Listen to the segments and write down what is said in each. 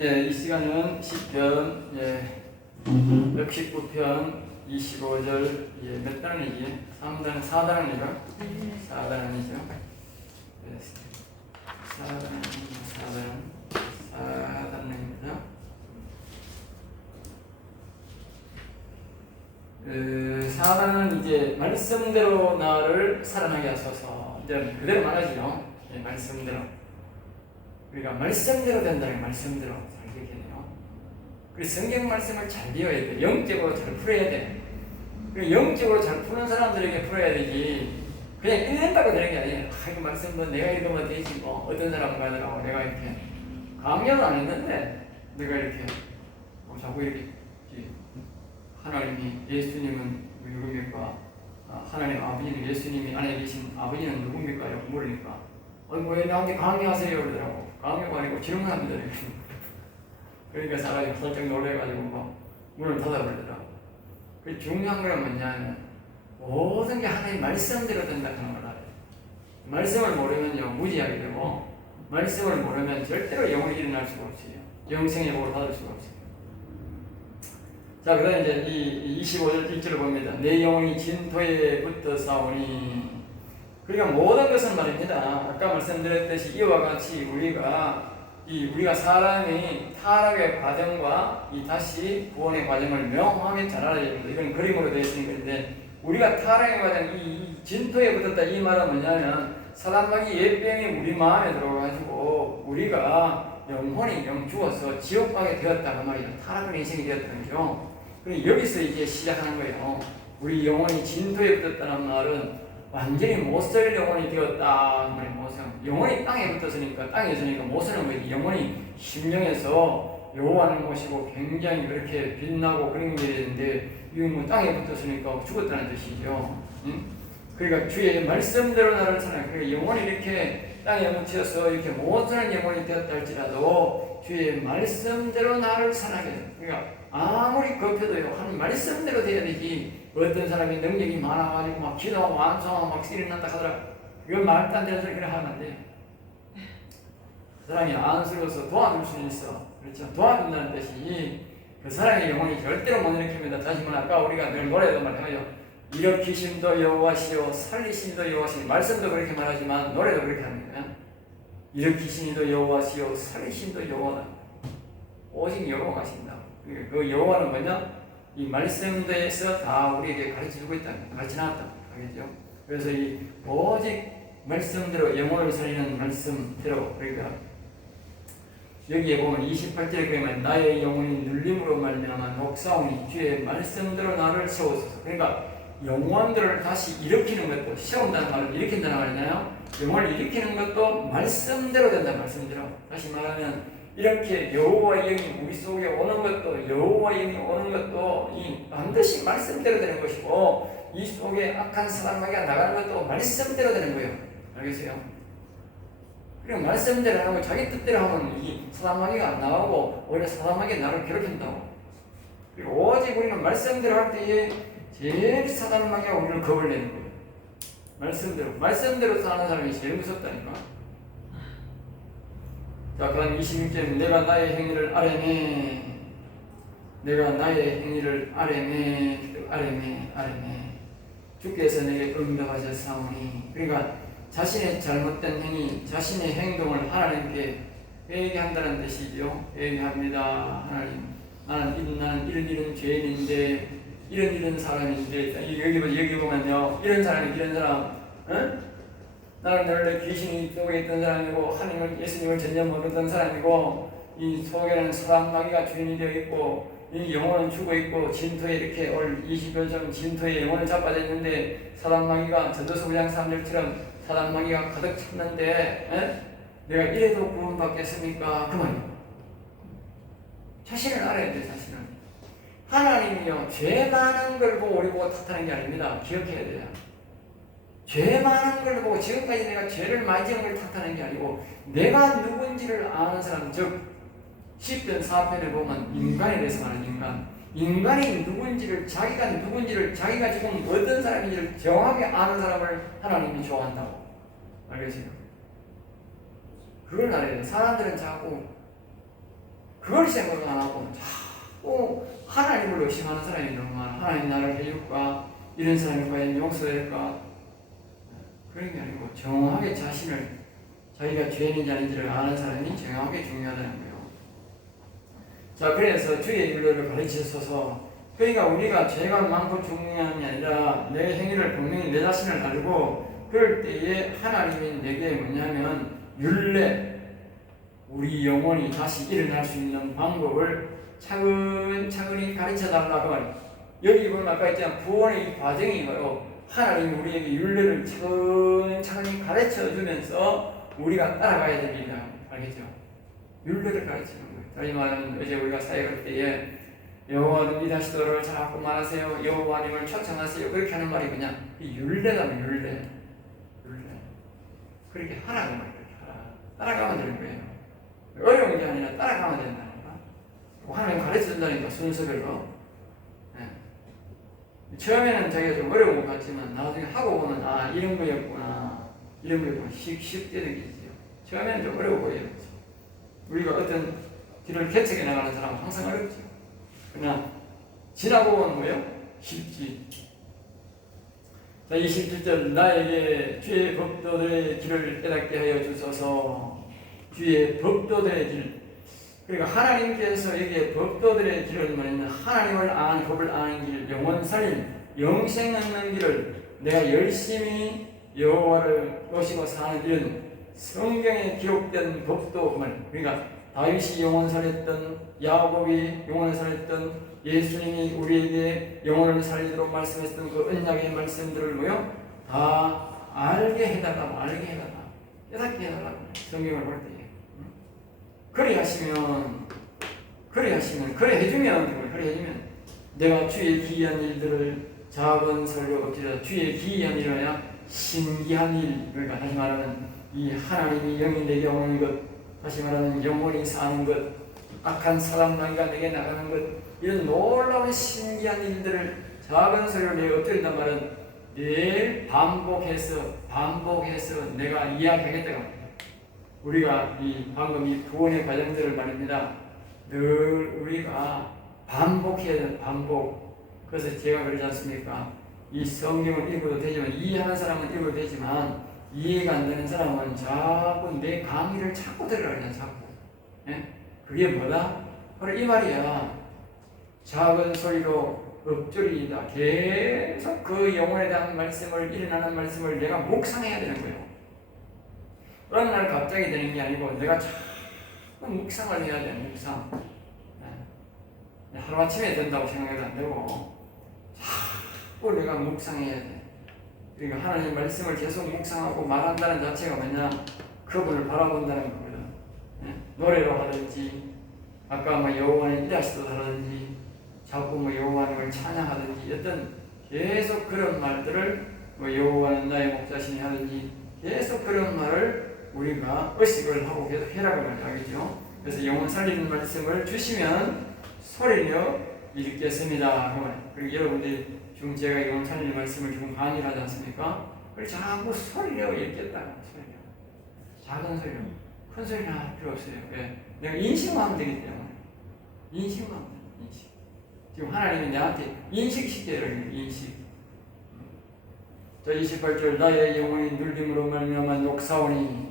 예, 이 시간은 시편 119편 25절 몇 단이지? 3단, 4단이죠? 4단이죠? 4단입니다. 4단은 이제 말씀대로 나를 사랑하게 하소서. 이제 그대로 말하죠. 예, 말씀대로. 우리가 말씀대로 된다는 말씀대로 잘 기억해요. 그래서 성경 말씀을 잘 배워야 돼. 영적으로 잘 풀어야 돼. 그리고 영적으로 잘 푸는 사람들에게 풀어야 되지. 그냥 읽는다고 되는 게 아니에요. 이 말씀 뭐 내가 읽으면 되지 뭐. 어떤 사람은 가더라고. 내가 이렇게 강연을 안 했는데 내가 이렇게 자꾸 이렇게 하나님이 예수님은 누굽니까? 하나님 아버지는 예수님이 안에 계신 아버지는 누굽니까? 이렇게 물으니까 왜 나한테 강의하세요? 그러더라고. 강의가 아니고 질문합니다. 그러니까 사람이 살짝 놀래가지고 막 문을 닫아버리더라고. 그 중요한 건 뭐냐면 모든 게 하나님 말씀대로 된다 하는 걸 알아요. 말씀을 모르면요 무지하게 되고 말씀을 모르면 절대로 영혼이 일어날 수가 없어요. 영생의 복을 받을 수가 없어요. 자, 그 다음에 이제 이 25절 1절을 봅니다. 내 영혼이 진토에 붙어 싸우니. 그러니까 모든 것은 말입니다. 아까 말씀드렸듯이 이와 같이 우리가 사람이 타락의 과정과 이 다시 구원의 과정을 명확하게 잘 알아야 됩니다. 이건 그림으로 되어 있는 건데, 우리가 타락의 과정, 이 진토에 붙었다 이 말은 뭐냐면, 사단마귀 예병이 우리 마음에 들어가지고 우리가 영혼이 죽어서 지옥 가게 되었다는 말이에요. 타락의 인생이 되었다는 거죠. 그리고 여기서 이제 시작하는 거예요. 우리 영혼이 진토에 붙었다는 말은 완전히 못쓸 영혼이 되었다. 영혼이 땅에 붙었으니까, 땅에 있으니까 못 쓰는 거지. 영혼이 심령에서 여호와를 모시고 굉장히 그렇게 빛나고 그런 게 되는데, 이건 뭐 땅에 붙었으니까 죽었다는 뜻이죠. 응? 그러니까 주의 말씀대로 나를 사랑해. 그러니까 영혼이 이렇게 땅에 묻혀서 이렇게 못 쓰는 영혼이 되었다 할지라도 주의 말씀대로 나를 사랑해. 그러니까 아무리 급해도요, 하나님 말씀대로 돼야 되지. 어떤 사람이 능력이 많아가지고 막 기도하고 완성하고 막 일어난다 하더라. 이건 말도 안 되는 소리 그래 하면 안 돼. 그 사람이 안쓰러워서 도와줄 수 있어. 그렇죠? 도와준다는 뜻이 그 사람의 영혼이 절대로 못 일으킵니다. 다시 말해, 아까 우리가 늘 노래도 말해요. 일으키심도 여호와시오, 살리심도 여호와시오. 말씀도 그렇게 말하지만 노래도 그렇게 합니다. 일으키심도 여호와시오, 살리심도 여호와다. 오직 여호와가 하신다. 그 여호와는 뭐냐? 이 말씀대에서 다 우리에게 가르쳐주고 있다, 가르쳐놨다 하겠죠. 그래서 이 오직 말씀대로 영혼을 살리는 말씀대로, 그러니까 여기에 보면 28절에 보면 나의 영혼이 눌림으로 말미암아 녹사오니 주의 말씀대로 나를 세우소서. 그러니까 영혼들을 다시 일으키는 것도, 세운다는 말을 일으킨다는 말이잖아요. 영혼을 일으키는 것도 말씀대로 된다, 말씀대로. 다시 말하면 이렇게 여호와 영이 우리 속에 오는 것도, 여호와 영이 오는 것도 이 반드시 말씀대로 되는 것이고, 이 속에 악한 사단마귀가 나가는 것도 말씀대로 되는 거예요. 알겠어요? 그리고 말씀대로 하고 자기 뜻대로 하면 이 사단마귀가 안 나가고 오히려 사단마귀가 나를 괴롭힌다고. 그리고 오직 우리는 말씀대로 할 때에 제일 사단마귀가 우리를 겁을 내는 거예요. 말씀대로 사는 사람이 제일 무섭다니까. 자, 그다음 26절, 내가 나의 행위를 아뢰매. 내가 나의 행위를 아뢰매. 주께서 내게 응답하셨사오니. 그러니까 자신의 잘못된 행위, 자신의 행동을 하나님께 회개한다는 뜻이죠. 회개합니다. 하나님, 나는 이런 죄인인데, 이런 사람인데, 여기 보면요, 이런 사람, 응? 나는 원래 귀신이 속에 있던 사람이고 하나님을, 예수님을 전혀 모르던 사람이고, 이 속에는 사단마귀가 주인이 되어 있고, 이 영혼은 죽어 있고, 진토에 이렇게 올 20여점 진토에 영혼을 자빠져 있는데, 사단마귀가 전도서 9장 3절처럼 사단마귀가 가득 찼는데, 내가 이래도 구원받겠습니까? 그 말이에요. 자신을 알아야 돼, 자신을. 하나님이요, 죄 많은 걸 보고 우리 보고 탓하는 게 아닙니다. 기억해야 돼요. 죄 많은 걸 보고 지금까지 내가 죄를 많이 지은 걸 탓하는 게 아니고, 내가 누군지를 아는 사람, 즉 시편 4편에 보면 인간에 대해서 말하는 인간이 누군지를, 자기가 지금 어떤 사람인지를 정확히 아는 사람을 하나님이 좋아한다고. 알겠어요? 그걸 알아야 돼. 사람들은 자꾸 그걸 생각 안 하고 자꾸 하나님을 의심하는 사람이 너무 많아. 하나님 나를 해줄까? 이런 사람이 과연 용서될까? 그런 게 아니고 정확하게 자신을 자기가 죄인인지 아닌지를 아는 사람이 정확하게 중요하다는 거예요. 자, 그래서 주의 윤례를 가르치셔서, 그러니까 우리가 죄가 많고 중요한 게 아니라 내 행위를 분명히 내 자신을 알고, 그럴 때에 하나님이 내게 뭐냐면 윤례, 우리 영혼이 다시 일어날 수 있는 방법을 차근차근히 가르쳐 달라고 말이에요. 여기 보면 아까 했잖아요. 구원의 이 과정이고요. 하나님이 우리에게 윤례를 차근차근히 가르쳐 주면서 우리가 따라가야 됩니다. 알겠죠? 윤례를 가르치는 거예요. 다시 말하면 어제 우리가 사역할 때에 여호와를 믿으시도록 자꾸 말하세요. 여호와님을 초청하세요. 그렇게 하는 말이 그냥 이 윤례라면 윤례. 그렇게 하라고 말이에요. 따라가면 되는 거예요. 어려운 게 아니라 따라가면 된다니까. 하나님 가르쳐 준다니까, 순서별로. 네. 처음에는 자기가 좀 어려운 것 같지만 나중에 하고 보면 아, 이런 거였구나. 이런 거였구나. 쉽게 느끼지요. 처음에는 좀 어려워 보여요. 우리가 어떤 길을 개척해 나가는 사람은 항상 어렵죠. 그러나 지나고 보면 뭐예요? 쉽지. 자, 27절, 나에게 주의 법도들의 길을 깨닫게 하여 주소서. 주의 법도들의 길. 그러니까 하나님께서 여기에 법도들의 길은 뭐냐면 하나님을 아는, 법을 아는 길, 영원 살림, 영생 얻는 길을 내가 열심히 여호와를 모시고 사는 길은 성경에 기록된 법도 그 말. 그러니까 다윗이 영원 살렸던, 야곱이 영원 살렸던, 예수님이 우리에게 영혼을 살리도록 말씀했던 그 언약의 말씀들을 뭐요? 다 알게 해달라고, 깨닫게 해달라고. 성경을 볼 때에. 그래 해주면 내가 주의 기이한 일들을 작은 설교 없지라. 주의 기이한 일이야 신기한 일. 그러니까 다시 말하면 이 하나님이 영이 내게 오는 것, 다시 말하면 영혼이 사는 것, 악한 사람 나기가 내게 나가는 것, 이런 놀라운 신기한 일들을 작은 소리로 내가 엎드린단 말은 늘 반복해서 내가 이야기하겠다고 합니다. 우리가 방금 이 구원의 과정들을 말입니다. 늘 우리가 반복해야 돼요. 반복. 그래서 제가 그러지 않습니까? 이 성경을 읽어도 되지만, 이해하는 사람은 읽어도 되지만 이해가 안 되는 사람은 자꾸 내 강의를 자꾸 들으라냐, 자꾸. 예? 그게 뭐다? 바로 이 말이야. 작은 소리로 읊조리이다. 계속 그 영혼에 대한 말씀을, 일어나는 말씀을 내가 묵상해야 되는 거예요. 어느 날 갑자기 되는 게 아니고 내가 자꾸 묵상을 해야 돼. 묵상. 하루아침에 된다고 생각해도 안 되고 자꾸 내가 묵상해야 돼. 그러니까 하나님 말씀을 계속 묵상하고 말한다는 자체가 뭐냐? 그분을 바라본다는 거거든. 노래로 하든지, 아까 뭐 여호와는 일하시도록 하든지, 자꾸 뭐 여호와님을 찬양하든지, 어떤 계속 그런 말들을 뭐 여호와는 나의 목자시니 하든지, 계속 그런 말을 우리가 의식을 하고 계속 해라고 말하겠죠. 그래서 영혼 살리는 말씀을 주시면 소리내어 읽겠습니다. 그리고 여러분들이 지금 제가 영혼 살리는 말씀을 지금 강의를 하지 않습니까? 그래서 자꾸 소리내어 읽겠다. 소리내어. 작은 소리로. 큰 소리는 할 필요 없어요. 왜? 내가 인식만 하면 되기 때문에. 인식만 하면 돼요. 인식. 지금 하나님이 나한테 인식시켜요. 인식. 자, 28절, 나의 영혼이 눌림으로 말미암아 녹사오니.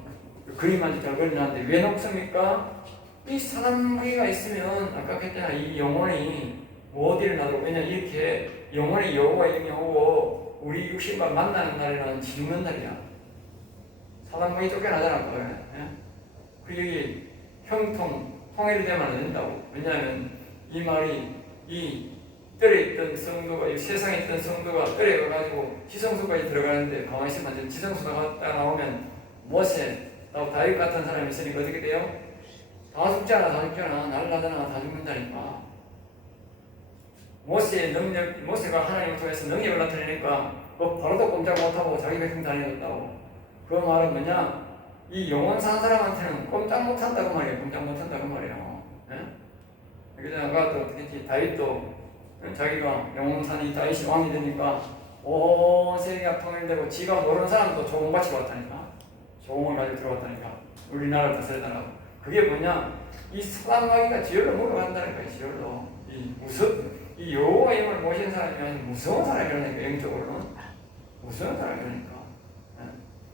그림 아주 잘 그려놨는데 왜 녹습니까? 이 사람에게가 있으면 아까 했잖아. 이 영혼이 어디를 놔두고, 왜냐면 이렇게 영혼이 여호와 영이 오고 우리 육신과 만나는 날이라는 죽는 날이야. 사람이 쫓겨나잖아. 그리고 여기 통일이 되면 안 된다고. 왜냐하면 이 말이 이 뜰에 있던 성도가, 이 세상에 있던 성도가 뜰에 가가지고 지성소까지 들어가는데 가만히 있으면 지성소 나갔다 나오면 모세, 다윗 같은 사람이 있으니까 어떻게 돼요? 다 죽잖아. 날라다나 다 죽는다니까. 모세가 하나님을 통해서 능력을 나타내니까 바로도 꼼짝 못하고 자기 백성 다녀졌다고. 그 말은 뭐냐? 이 영원 사는 사람한테는 꼼짝 못한다고 말이에요. 꼼짝 못한다고 말이에요. 그래서 아까 또 특히 다윗도 자기가 영원 사는 이 다윗이 왕이 되니까 온 세계가 통일되고 지가 모르는 사람도 조공같이 왔다니까. 조공을 가지고 들어왔다니까. 우리나라를 다스려달라고. 그게 뭐냐? 이 사람마귀가 지열로 물어간다는 거예요. 지열로. 이 여호와 영을 모신 사람이 아주 무서운 사람이라니까. 영적으로는 무서운 사람이라니까.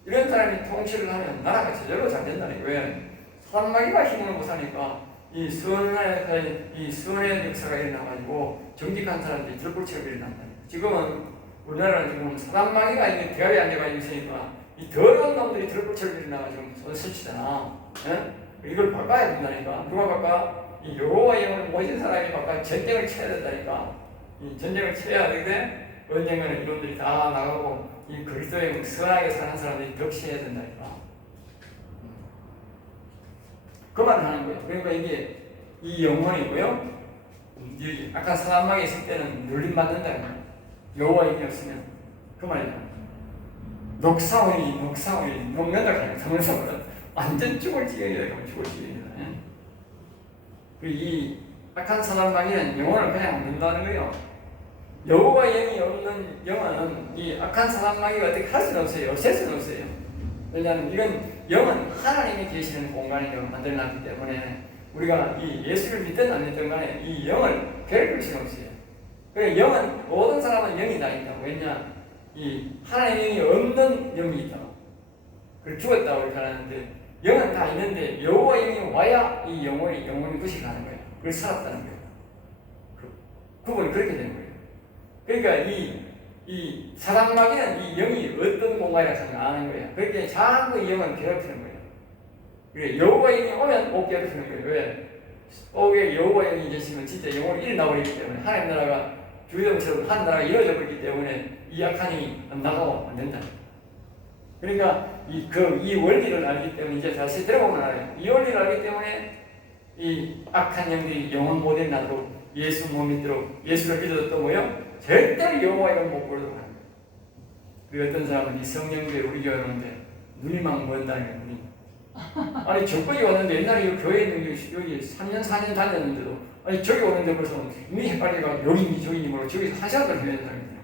이런 사람이 통치를 하면 나라가 제대로 잘 된다니까. 왜? 사람마귀가 힘을 못 사니까 이 선의 역사가 일어나가지고 정직한 사람들이 들불처럼 일어난다니까. 지금은 우리나라는 지금 사람마귀가 이게 대가리 앉아가지고 있으니까 이 더러운 놈들이 들불처럼 일어나가지고 손실치잖아. 이걸 바꿔야 된다니까. 누가 바꿔? 이 여호와 영을 모신 사람이 바꿔 전쟁을 쳐야 된다니까. 이 전쟁을 쳐야 되는데 언젠가는 이놈들이 다 나가고 이 그리스도의 선하게 사는 사람들이 덕시해야 된다니까. 그 말을 하는 거예요. 그러니까 이게 이 영혼이고요. 아까 사람마귀 있을 때는 눌림받는다는 거예요. 여호와 영이 없으면 그 말이죠. 녹사오니 녹는다 그래요. 성경적으로 완전 죽을 지경이다. 죽을 지경이다. 그리고 이 악한 사람마귀는 영혼을 그냥 얻는다는 거예요. 여호와 영이 없는 영은 이 악한 사람마귀가 어떻게 할 수는 없어요. 없앨 수는 없어요. 왜냐하면 이건 영은 하나님이 계시는 공간이라고 만들어놨기 때문에 우리가 이 예수를 믿든 안 믿든 간에 이 영을 괴롭힐 수는 없어요. 그래서 영은 모든 사람은 영이 다 있다고. 왜냐? 이 하나님이 없는 영이 있다고. 그걸 죽었다고 이렇게 하는데 영은 다 있는데 여호와 영이 와야 이 영혼이 구식하는 거예요. 그걸 살았다는 거예요. 구분이 그렇게 되는 거예요. 그러니까 이 사람마귀는 이 영이 어떤 공간이라 생각 안 하는 거예요. 그렇게 자꾸 이 영은 괴롭히는 거예요. 그래 여호와 영이 오면 못 괴롭히는 거예요. 왜? 오게 여호와 영이 계시면 진짜 영혼이 일어나버리기 때문에 하나님 나라가 주의dom처럼 한 나라가 이루어져 버리기 때문에 이 악한 영이 나가고 안 된다. 그러니까 이 원리를 알기 때문에 이제 다시 들어보면 알아요. 이 원리를 알기 때문에 이 악한 영들이 영혼 못 일어나도록 예수 못 믿도록 예수를 믿어도 또 뭐요? 절대로 여호와 영을 못 부르도록 합니다. 그리고 어떤 사람은 이 성령교회 우리 교회 오는데 눈이만 먼다는 거예요. 눈이. 아니 저까지 왔는데 옛날에 이 교회에 있는 여기 3년 4년 다녔는데도 아니 저기 오는데 벌써 눈이 헷갈려가 여기니 저기니 모르고 저기서 한 시간 동안 해야 된다는 거예요.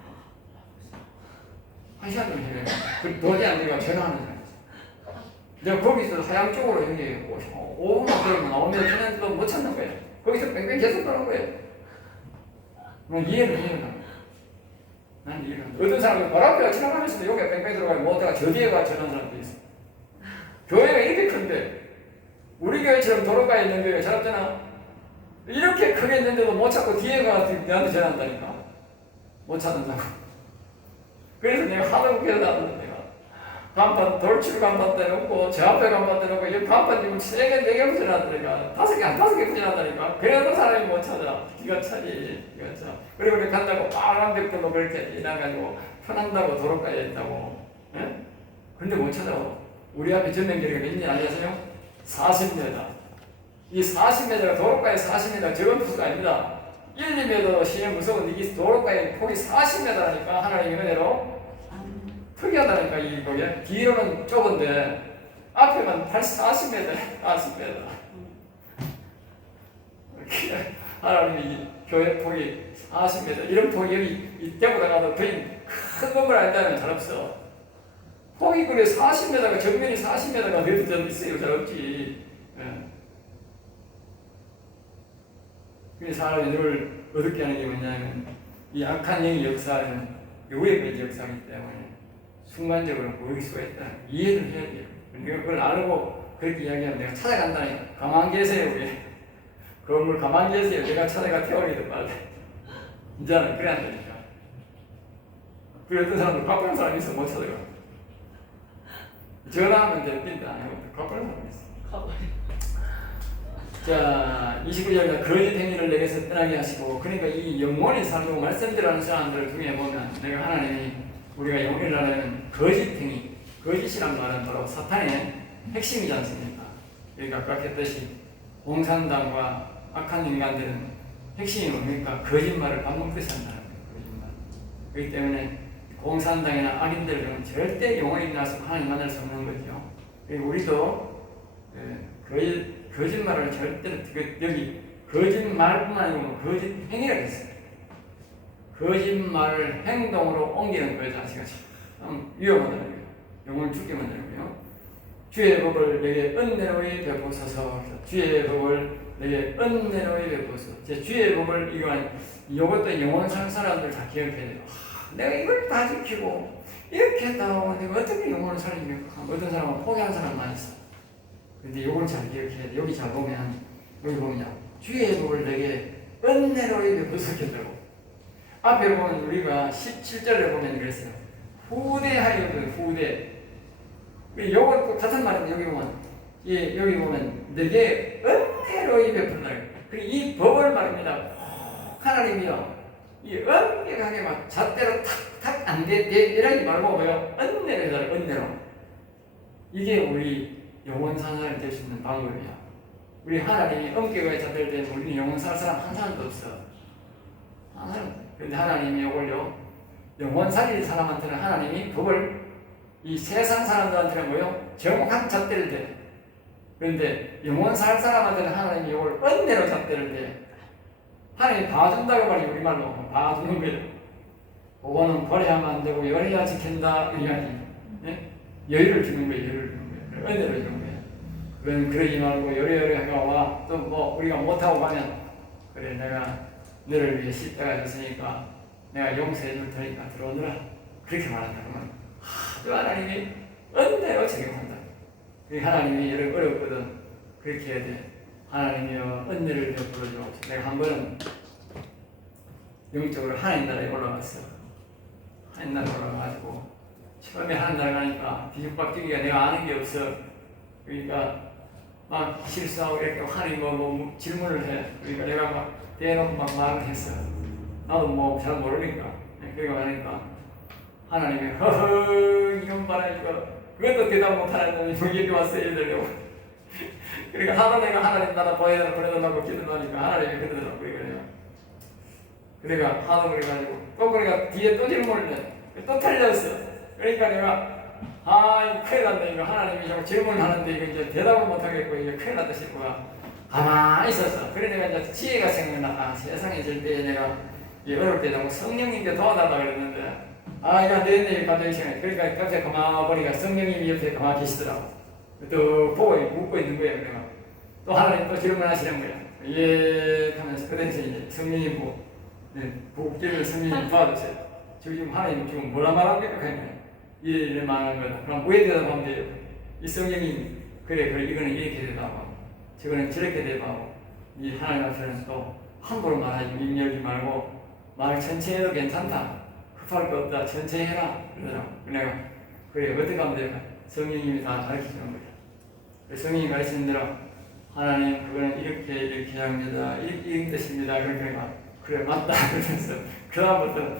한 시간 동안 해야 된다. 그 도저히 안 되니까 전화하는 사람이 있어요. 내가 거기서 하양 쪽으로 형님 5분만 걸으면 나오면 저는 못 찾는 거예요. 거기서 뺑뺑 계속 도는 거예요. 이해를 해야 된다. 난 이해를 한다. 어떤 사람은 바로 앞에 지나가면서도 여기가 뺑뺑 들어가면 못다가 저 뒤에 가 전화하는 사람도 있어. 교회가 이렇게 큰데 우리 교회처럼 도로가에 있는 교회가 잘없잖아. 이렇게 크게 있는데도 못 찾고 뒤에 가서 내한테 전화한다니까. 못 찾는다고. 그래서 내가 하도 웃겨서 나왔는데 내가 간판 돌출 간판 떼놓고 저 앞에 간판 떼놓고 여기 간판 지금 3개 4개 붙여놨다니까 5개 붙여놨다니까. 그래도 사람이 못 찾아. 기가 차지. 기가 차. 그리고 우리 간다고 빨간 벽돌로 그렇게 지나가지고 편한다고 도로가에 있다고. 예? 근데 못 찾아. 우리 앞에 전면거리가 몇인지 아세요? 40m. 이 40m가 도로가에 40m 적은 폭수가 아닙니다. 1, 2m도 시내 무서운 이 도로가에 폭이 40m라니까 하나님의 은혜로 특이하다니까 이거게 뒤로는 좁은데 앞에만 40m, 40m. 하나님이 교회 폭이 40m 이런 폭이 여기 이때보다 가도 거의 큰 건물 아니다면 잘 없어. 폭이 그래 40m가 정면이 40m가 어디 있어요? 잘 없지. 그래서 사람이 늘 어둡게 하는 게 뭐냐면 이 악한 영의 역사는 요의 역사이기 때문에 순간적으로 보일 수가 있다. 이해를 해야 돼요. 내가 그걸 알고 그렇게 이야기하면 내가 찾아간다니까. 가만히 계세요. 우리 건물 가만히 계세요. 내가 찾아가 태워리든 말래. 이제는 그래 안 되니까. 그래 어떤 사람들 바쁜 사람이 있어 못 찾아가. 전화하면 됩니다. 바쁜 사람이 있어. 자, 29절에 거짓 행위를 내게서 떠나게 하시고, 그러니까 이 영원히 살고 말씀대로하는 사람들을 통해 보면 내가 하나님이 우리가 영원이라는 거짓 행위, 거짓이란 말은 바로 사탄의 핵심이지 않습니까? 그러니까 아까 했듯이 공산당과 악한 인간들은 핵심이 뭡니까? 거짓말을 밥 먹듯이 한다는 거예요. 거짓말. 그렇기 때문에 공산당이나 악인들은 절대 영원히 나서 하나님 만날 수 없는 거죠. 우리도 거짓말을 절대로 여기 거짓말뿐만 아니고 거짓 행위를 했어요. 거짓말을 행동으로 옮기는 그 자체가 참 위험하다는 거예요. 영혼을 죽게 만드는 거예요. 주의 법을 내게 은혜로이 베푸소서. 주의 법을 내게 은혜로이 베푸소서. 제 주의 법을 이것도 영원 살 사람들 다 기억해야 돼요. 내가 이걸 다 지키고 이렇게 다 하고 내가 어떻게 영원을 살리니까 어떤 사람은 포기하는 사람 많이 있어. 근데 이걸 잘 기억해야 돼. 여기 잘 보면 여기 보면 주의 법을 내게 은혜로이 베푸소서라고. 앞에 보면 우리가 17절에 보면 그랬어요. 후대하여도 후대. 요것도 같은 말인데 여기 보면 여기 보면 내게 은혜로이 베푼다. 이 법을 말입니다. 하나님이요 이 은혜하게 막 잣대로 탁탁 안 돼 이러지 말고 뭐요 은혜로 해달라. 은혜로. 이게 우리 영원 사람이 될 수 있는 방법이야. 우리 하나님이 엄격하게 잣대를 대면 우리는 영원 살 사람 한 사람도 없어. 한 사람. 근데 하나님이 이걸요 영원 살릴 사람한테는 하나님이 법을 이 세상 사람들한테는 뭐요? 정확한 잣대를 대. 그런데 영원 살 사람한테는 하나님이 이걸 은혜로 잣대를 대. 하나님이 봐준다고 말이에요. 우리말로 봐주는 거예요. 그거는 버려야만 안 되고 열해야 지킨다 이야기. 예? 여유를 주는 거예요. 여유를 주는 거예요. 은혜를 주는 거예요. 그건 그러지 말고 여래여래 와 또 뭐 우리가 못하고 가면 그래 내가 너를 위해 십자가 졌으니까 내가 용서해 줄 테니까 들어오느라 그렇게 말한다 그러면 또 하나님이 은혜로 적용한다. 하나님이 여러 어렵거든. 그렇게 해야 돼. 하나님이여 은혜를 베풀어 주옵소서. 내가 한 번은 영적으로 하나님 나라에 올라갔어. 하나님 나라에 올라가가지고 처음에 하나님 나라 가니까 뒤죽박죽이가 내가 아는 게 없어. 그러니까 막 실수하고 이렇게 하나님 뭐 질문을 해. 그러니까 내가 막 대놓고 막 말을 했어. 나도 뭐 잘 모르니까. 그러니까 하니까 하나님이 허허 이건 봐라 이거 그것도 대답 못하는 놈이 여기 왔어요 이러려고. 그러니까 하도 내가 하나님 나라 보내달라고 기도하니까 하나님이 그러더라고 이거예요. 그러니까 하도 그래가지고 또 그러니까 뒤에 또 질문을 해. 또 틀렸어. 그러니까 내가 이거 큰일 났네 이거 하나님이 자꾸 질문을 하는데 이거 이제 대답을 못하겠고 이제 큰일 났다 싶고 가만히 있었어. 그래 내가 이제 지혜가 생각나. 세상에 질 때 내가 어려울 때 자꾸 성령님께 도와달라고 그랬는데 이거 안 되겠네 갑자기 생각해. 그러니까 갑자기 가만히 보니까 성령님이 옆에 가만히 계시더라고. 또 보고 묻고 있는 거야. 내가 또 하나님 또 질문하시는 거야. 예 하면서 그래서 이제 성령님 복귀를 성령님 도와주세요. 지금 하나님 지금 뭐라 말합니까? 이래 말하는 거다. 그럼 왜 대답하면 돼요? 이 성령이 그래 이거는 이렇게 대답하고 저거는 저렇게 대답하고 이 하나님 앞에는 또 함부로 말하지 입 열지 말고 말 천천히 해도 괜찮다. 급할 거 없다. 천천히 해라. 그러더라고. 내가 그래 어떻게 하면 돼요? 성령님이 다 가르쳐주는 거야. 성령님이 가르치는 대로 하나님 그거는 이렇게 해야 합니다. 이런 뜻입니다. 그러니까 그래 맞다. 그러면서 그 다음부터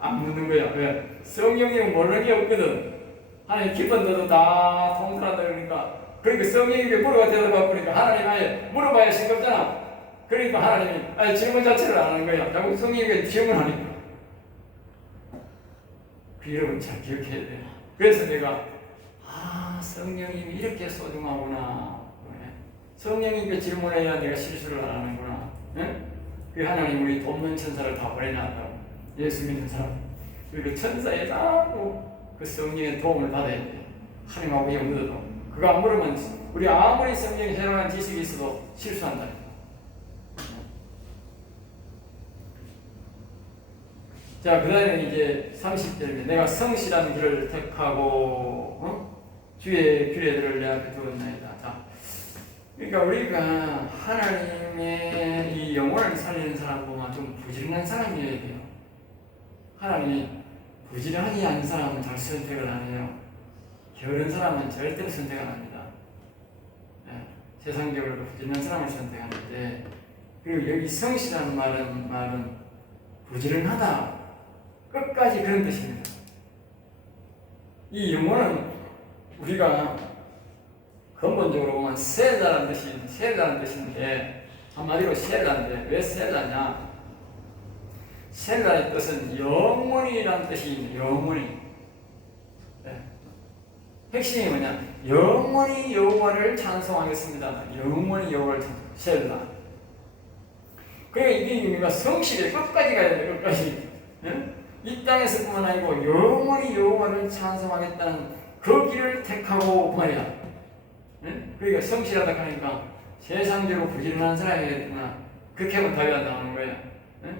안 묻는 거야. 왜? 성령님은 모르는 게 없거든. 하나님 깊은 데도 다 통달한다 그러니까 성령님께 물어봐 대답하고 그러니까 하나님 아예 물어봐야 싱겁잖아. 그러니까 하나님이 아예 질문 자체를 안 하는 거야. 자꾸 성령님께 질문하니까. 그 여러분 잘 기억해야 돼. 그래서 내가 성령님이 이렇게 소중하구나. 성령님께 질문해야 내가 실수를 안 하는구나. 그 하나님 우리 돕는 천사를 다 보내놨다고. 예수 믿는 사람. 그리고 천사에 자꾸 그 성령의 도움을 받아야 돼. 하나님하고 영도도. 그거 안 물으면 우리 아무리 성령이 해로운 지식이 있어도 실수한다. 자, 그 다음에 이제 30절에 내가 성실한 길을 택하고 주의 규례들을 내 앞에 두었나이다. 자, 그러니까 우리가 하나님의 이 영혼을 살리는 사람 보면 좀 부지런한 사람이어야 돼요. 하나님이 부지런하지 않은 사람은 잘 선택을 안 해요. 게으른 사람은 절대로 선택 안 합니다. 세상적으로 부지런한 사람을 선택하는데 그리고 여기 성실한 말은 부지런하다. 끝까지 그런 뜻입니다. 이 영혼은 우리가 근본적으로 보면 세다라는 뜻인데 한마디로 세다인데 왜 세다냐? 세다의 뜻은 영원이라는 뜻입니다. 영원히. 핵심이 뭐냐? 영원히 여호와를 찬송하겠습니다. 영원히 여호와를 세다. 그러니까 이게 의미가 성실해. 끝까지 가야 돼. 끝까지. 이 땅에서뿐만 아니고 영원히 여호와를 찬송하겠다는 그 길을 택하고 말이야. 예? 그러니까 성실하다 하니까 세상적으로 부지런한 사람이겠구나. 그렇게 하면 답이 안 나오는 거야. 예?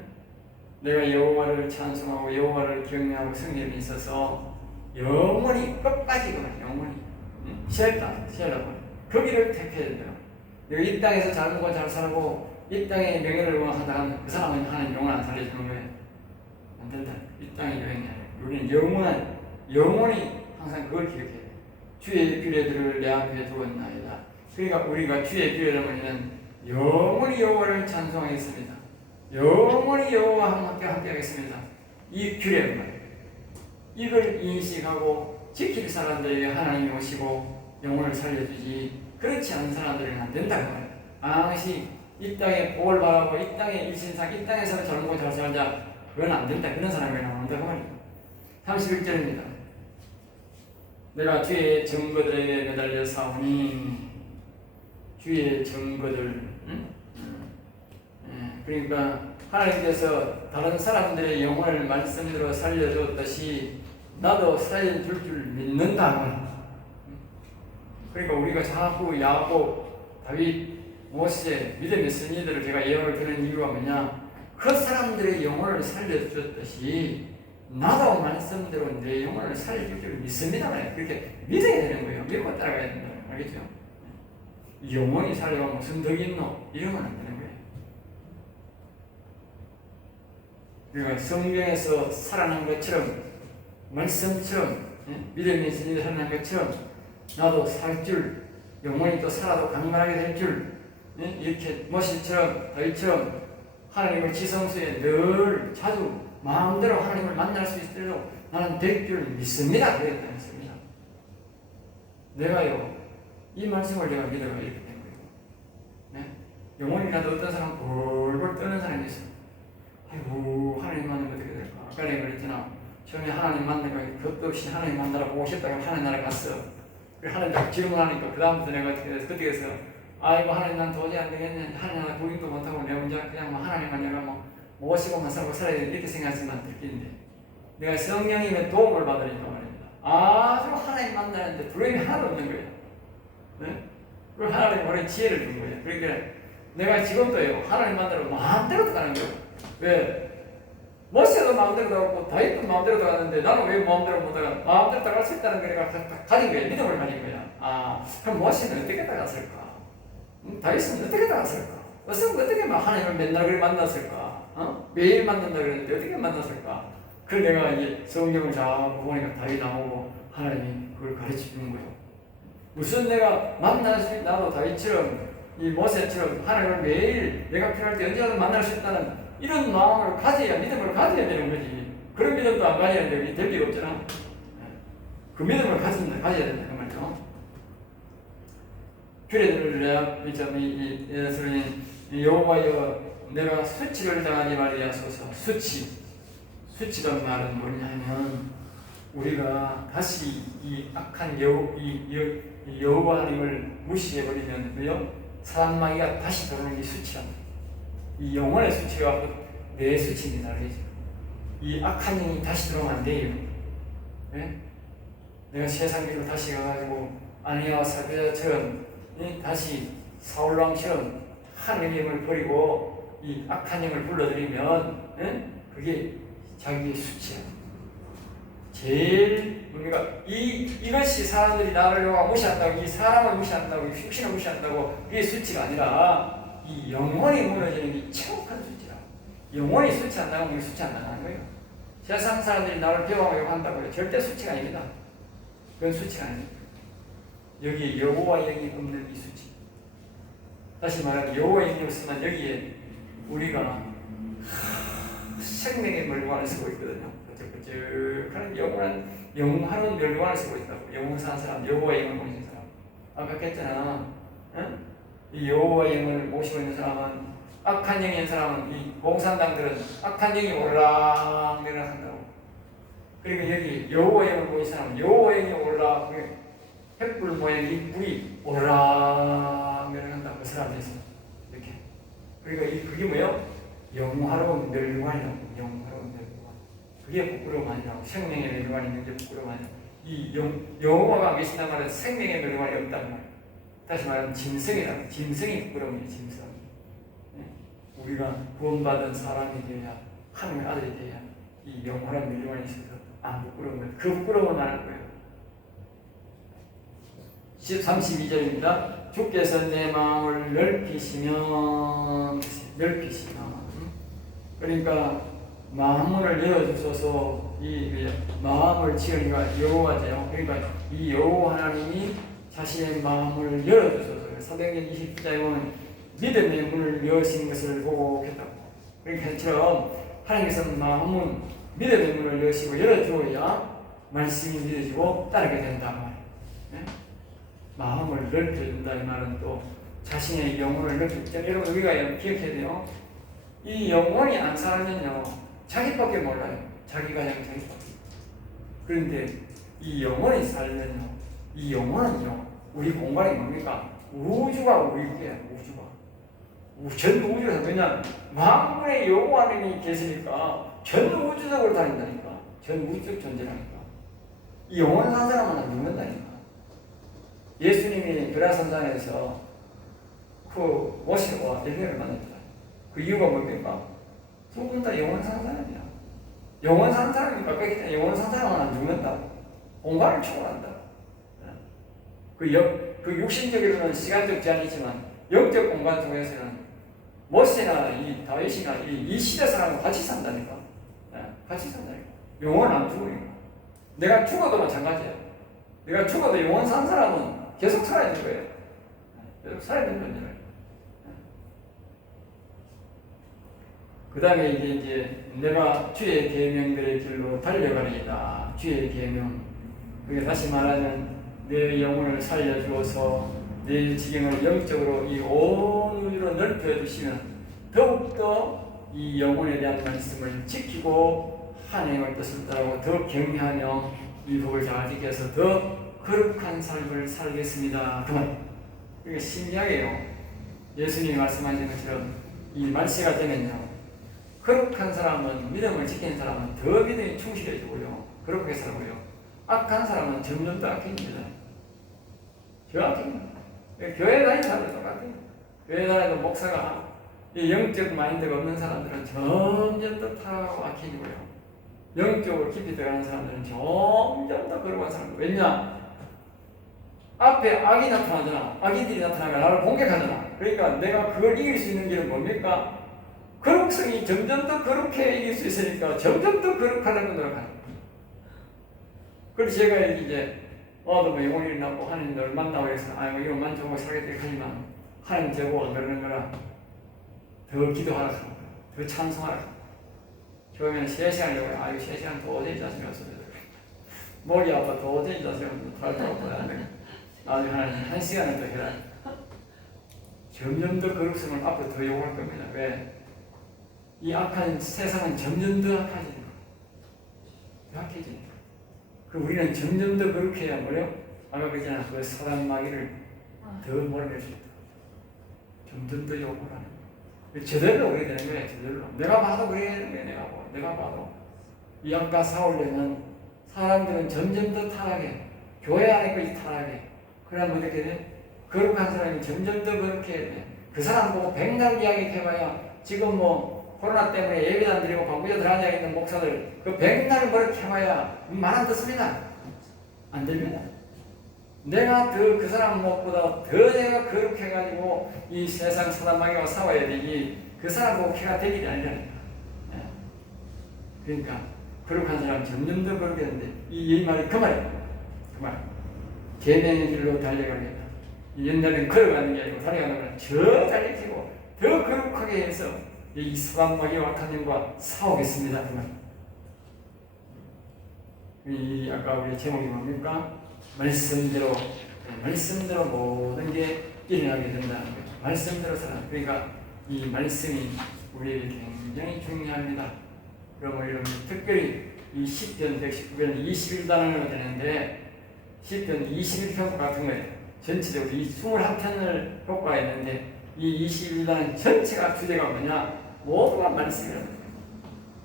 내가 여호와를 찬송하고 여호와를 경외하고 성경에 있어서 영원히 끝까지 영원히 시엘라고 거기를 택해야 된다. 내가 이 땅에서 잘 먹고 잘 살고 이 땅의 명예를 원하다가 그 사람은 하나님 영원 안 살려주는 거예요. 안 된다. 이 땅의 여행이 아니라 우리는 영원히 항상 그걸 기억해야 돼. 주의 규례들을 내 앞에 두었나이다. 그러니까 우리가 주의 규례라면 영원히 여호와를 찬송하겠습니다. 영원히 여호와와 함께 하겠습니다. 이 규례를 말이에요. 이걸 인식하고 지킬 사람들에게 하나님이 오시고 영혼을 살려주지 그렇지 않은 사람들은 안 된다고 말이에요. 항시 이 땅에 복을 바라고 이 땅의 일신상 이 땅에서 잘 먹고 잘 살자 그건 안 된다. 그런 사람이 나온다고 말이에요. 31절입니다. 내가 주의 증거들에게 매달려 사오니 주의 증거들 그러니까 하나님께서 다른 사람들의 영혼을 말씀대로 살려줬듯이 나도 살려줄 줄 믿는다. 그러니까 우리가 자꾸 야곱, 다윗, 모세 믿음의 선지자들을 제가 예언을 드리는 이유가 뭐냐? 그 사람들의 영혼을 살려주었듯이 나도 말씀대로 내 영혼을 살려줄 줄 믿습니다. 그렇게 믿어야 되는 거예요. 믿고 따라가야 된다. 알겠죠? 영혼이 살려가 무슨 덕이 있노? 이러면 안 되는 거예요. 우리가 성경에서 살아난 것처럼 말씀처럼 믿음의 선지자 살아난 것처럼 나도 살 줄, 영혼이 또 살아도 강건하게 될 줄 이렇게 모세처럼 다윗처럼 하나님의 지성소에 늘 자주 마음대로 하나님을 만날 수 있도록 나는 될 줄 믿습니다. 그랬다는 것입니다. 내가요 이 말씀을 내가 믿어가 이렇게 된 거예요. 네? 영혼이라도 어떤 사람 벌벌 떠는 사람이 있어요. 아이고 하나님 만나면 어떻게 될까? 아까 내가 그랬잖아. 처음에 하나님 만나가 것도 없이 하나님 만나러 보고 싶다고 하나님 나라에 갔어. 그래 하나님 딱 질문하니까 그 다음부터 내가 어떻게 해서 아이고 하나님 난 도저히 안 되겠네. 하나님 나 구인도 못하고 내 혼자 그냥 하나님만 내가 모시고만 살고 살아야 돼 이렇게 생각했으면 들리는데 내가 성령님의 도움을 받으니까 말입니다. 아주 하나님 만나는데 두려움이 하나도 없는 거예요. 네? 그리고 하나님 머리에 지혜를 준 거예요. 그러니까 내가 지금도요 하나님 만나러 마음대로 가는 거예요. 왜? 모세도 마음대로 가고 다윗도 마음대로 가는데 나는 왜 마음대로 못 가가? 마음대로 갈 수 있다는 걸 내가 가진 거야. 믿음을 가진 거야. 아, 그럼 모세는 어떻게 나갔을까? 다윗은 어떻게 나갔을까? 어떻게 하나님을 맨날 그렇게 만났을까? 매일 만난다 그랬는데 어떻게 만났을까? 그걸 내가 이제 성경을 자꾸 보니까 다윗 나오고 하나님이 그걸 가르쳐 주는 거예요. 무슨 내가 만날 수 있는 나도 다윗처럼 이 모세처럼 하나님을 매일 내가 필요할 때 언제든 만날 수 있다는 이런 마음을 가져야 믿음을 가져야 되는 거지. 그런 믿음도 안 가지는데 될 리가 없잖아. 그 믿음을 가져야 된다 그 말이죠. 규례들을 내가 여호와여 내가 수치를 당하지 말게 하소서. 수치란 말은 뭐냐면 우리가 다시 이 악한 여호와 하나님을 무시해버리면 그요 사람마귀가 다시 들어오는 게 수치랍니다. 이 영혼의 수치가 내 수치입니다. 이 악한 영이 다시 들어오면 안 돼요. 네? 내가 세상으로 다시 가가지고 아니야와 사배자처럼 다시 사울왕처럼 하나님의 힘을 버리고 이 악한 영을 불러들이면 그게 자기의 수치야. 제일 우리가 이것이 사람들이 나를 무시한다고 이 사람을 무시한다고 이 육신을 무시한다고 그게 수치가 아니라 이 영혼이 무너지는 게 최고 큰 수치라. 영혼이 수치 안 나가면 수치 안 나가는 거예요. 세상 사람들이 나를 배워하고 욕한다고요. 절대 수치가 아닙니다. 그건 수치가 아닙니다. 여기 여호와 영이 없는 이 수치. 다시 말하면 여호와 영이 없으면 여기에 우리가 생명의 멸관을 쓰고 있거든요. 그런 영원한 멸관을 쓰고 있다고. 영원 사는 사람, 여호와 영을 모시는 사람. 아까 했잖아. 응? 이 여호와 영을 모시고 있는 사람은 악한 영인 사람은 이 공산당들은 악한 영이 오르락내락 한다고. 그러니까 여기 여호와 영을 모시는 사람은 여호와 영이 오르락 횃불 모양의 불이 오르락내락 한다고. 그 사람에서 이렇게. 그러니까 그게 뭐예요? 영화로운 멸관이라고. 영화로운 멸관. 그게 부끄러움 아니라고. 생명의 멸관이 있는 게 부끄러움 아니라고. 이 여호와가 계신단 말은 생명의 멸관이 없단 말이에요. 다시 말하면 짐승이라고. 짐승이 부끄러움이에요. 짐승. 우리가 구원받은 사람이 되어야, 하나님의 아들이 되어야 이 영원한 멸류관에 있어서 안 부끄러운 거예요. 그 부끄러움은 안 할 거예요. 32절입니다. 주께서 내 마음을 넓히시면, 그러니까 마음을 열어주셔서 이 마음을 지으니까 여호와죠. 그러니까 이 여호와 하나님이 자신의 마음을 열어주셔서 사도행전 20장에 보면 믿음의 문을 여신 것을 보고 했다고. 그러니까 이처럼 하나님께서 마음은 믿음의 문을 여시고 열어주어야 말씀이 믿어지고 따르게 된다. 마음을 넓혀준다 이 말은 또 자신의 영혼을 넓혀준다. 여러분 우리가 기억해야 돼요. 이 영혼이 안 살면요 자기밖에 몰라요. 자기가 자기밖에. 그런데 이 영혼이 살면요 이 영혼은요 우리 공간이 뭡니까? 우주가 우리 게 우주가 전 우주에서 그냥 만물의 여호와 하나님이 계시니까 전 우주적으로 다닌다니까. 전 우주적 존재라니까. 이 영혼 산 사람은 안 죽는다니까. 예수님이 그라산단에서 그 모세와 엘리야를 만났다. 그 이유가 뭡니까? 두 분 다 영원 산 사람이야. 영원 산 사람이니까 그렇기 때문에 영원 산 사람은 안 죽는다고. 공간을 초월한다. 그 육신적으로는 시간적 제한이지만 영적 공간 중에서는 모세나 이 다윗이나 이 시대 사람은 같이 산다니까. 같이 산다니까. 영원 안 죽으니까. 내가 죽어도 마찬가지야. 내가 죽어도 영원 산 사람은 계속 살아야 되는 거예요. 계속 살아야 되는 거예요. 그 다음에 이제 내가 주의 계명들의 길로 달려가리이다. 주의 계명. 그게 다시 말하면 내 영혼을 살려주어서 내 지경을 영적으로 이 온 우주로 넓혀주시면 더욱더 이 영혼에 대한 말씀을 지키고 하나님의 뜻을 따르고 더 경외하며 이 법을 잘 지켜서 더 거룩한 삶을 살겠습니다. 그만. 이게 신기하게요. 예수님이 말씀하신 것처럼 이 말세가 되면요. 거룩한 사람은 믿음을 지키는 사람은 더 믿음이 충실해지고요. 그렇게 살고요. 악한 사람은 점점 더 악해집니다. 더 악해집니다. 교회 다니는 사람도 똑같아요. 교회 다니는 목사가 이 영적 마인드가 없는 사람들은 점점 더 타락하고 악해지고요. 영적으로 깊이 들어가는 사람들은 점점 더 거룩한 사람들. 왜냐? 앞에 악이 나타나잖아. 악이들이 나타나면 나를 공격하잖아. 그러니까 내가 그걸 이길 수 있는 길은 뭡니까? 거룩성이 점점 더 거룩해 이길 수 있으니까 점점 더 거룩하려고 노력하는 거예요. 그래서 제가 이제 너 뭐 영혼이 나고 하나님 너를 만나고 해서 이거 만족하고 살겠다 하지만 하나님 저보고 그러는 거라 더 기도하라 하는 거야. 더 찬송하라 하는 거야. 처음에는 3시간 정도 이거 3시간 도저히 자신이 없어요. 머리 아파 도저히 자신이 없어요. 탈탈 안 돼. 나중에 하나님 1시간을 더 해라. 점점 더 거룩성을 앞으로 더 요구할 겁니다. 왜? 이 악한 세상은 점점 더 악해지는 거예요. 더 악해지는 거예요. 그럼 우리는 점점 더 그렇게 해야 뭐래요? 아까 그랬잖아. 그 사단 마귀를 더 몰아낼 수 있다. 점점 더 요구를 하는 거예요. 저절로 그래야 되는 거예요. 저절로. 내가 봐도 그래야 되는 거예요. 내가 봐도. 이 악과 싸우려면 사람들은 점점 더 타락해. 교회 안에까지 타락해. 그러면 어떻게 돼? 거룩한 사람이 점점 더 그렇게 해야 돼. 그 사람 보고 백날 이야기 해봐야 지금 뭐 코로나 때문에 예배도 안 드리고 방구에 들어앉아 있는 목사들 그 백날 그렇게 해봐야 말 안 듣습니다. 안 됩니다. 내가 더 그 사람 무엇보다 더 내가 그렇게 해가지고 이 세상 사람마귀와 싸워야 되지 그 사람 보고 해가 되기 아니라니까. 그러니까 거룩한 사람 점점 더 그렇게 되는데 이 말이 그 말이에요. 그 말. 계명의 길로 달려가겠다. 옛날에는 걸어가는 게 아니고 달려가는 거는 저 달리고 더 거룩하게 해서 이 사단마귀와 악한님과 싸우겠습니다. 그 말. 이 아까 우리 제목이 뭡니까? 말씀대로 모든 게 일어나게 된다는 거예요. 말씀대로 살아. 그러니까 이 말씀이 우리에게 굉장히 중요합니다. 그럼 여러분 특별히 이 시편 119편 21단원으로 되는데 시편 21편 같은 거예요. 전체적으로 이 21편을 효과가 있는데 이 21단원 전체가 주제가 뭐냐? 모두가 말씀이라는 거예요.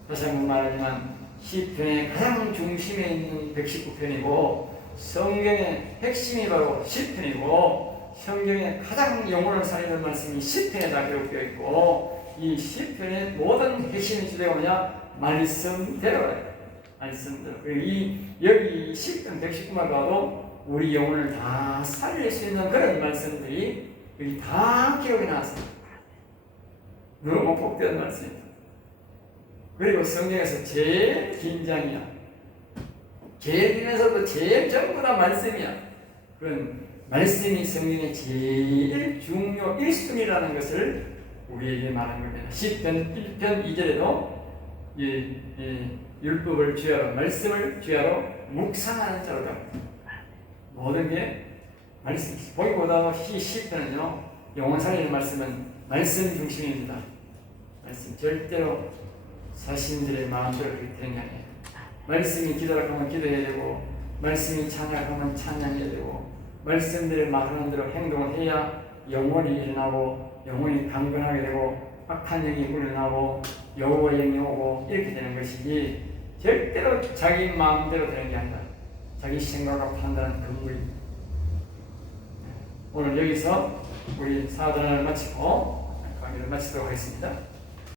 다시 한번 말하지만 시편의 가장 중심에 있는 119편이고 성경의 핵심이 바로 시편이고 성경에 가장 영혼을 살리는 말씀이 시편에 다 기록되어 있고, 이 시편의 모든 핵심의 주제가 뭐냐? 말씀대로예요. 말씀대로. 그리고 여기 시편 119만 봐도 우리 영혼을 다 살릴 수 있는 그런 말씀들이 여기 다 기록이 나왔습니다. 너무 복되는 말씀입니다. 그리고 성경에서 제일 긴 장이야. 제일 길면서도 제일 전부 다 말씀이야. 그런 말씀이 성경의 제일 중요 1순위라는 것을 우리에게 말한 겁니다. 시편 1편 2절에도 율법을 주야로, 말씀을 주야로 묵상하는 자로다. 모든 게 말씀이지. 보기보다 이 시편은요, 영혼 살리는 말씀은 말씀 중심입니다. 말씀 절대로 자신들의 마음대로 그렇게 되는 게 아니에요. 말씀이 기도를 하면 기도해야 되고, 말씀이 찬양하면 찬양해야 되고, 말씀대로 말하는 대로 행동을 해야 영혼이 일어나고, 영혼이 강건하게 되고, 악한 영이 물러나고, 여호와의 영이 오고, 이렇게 되는 것이지, 절대로 자기 마음대로 되는 게 아니라 자기 생각과 판단하는 근거입니다. 오늘 여기서 우리 사전을 마치고 강의를 마치도록 하겠습니다.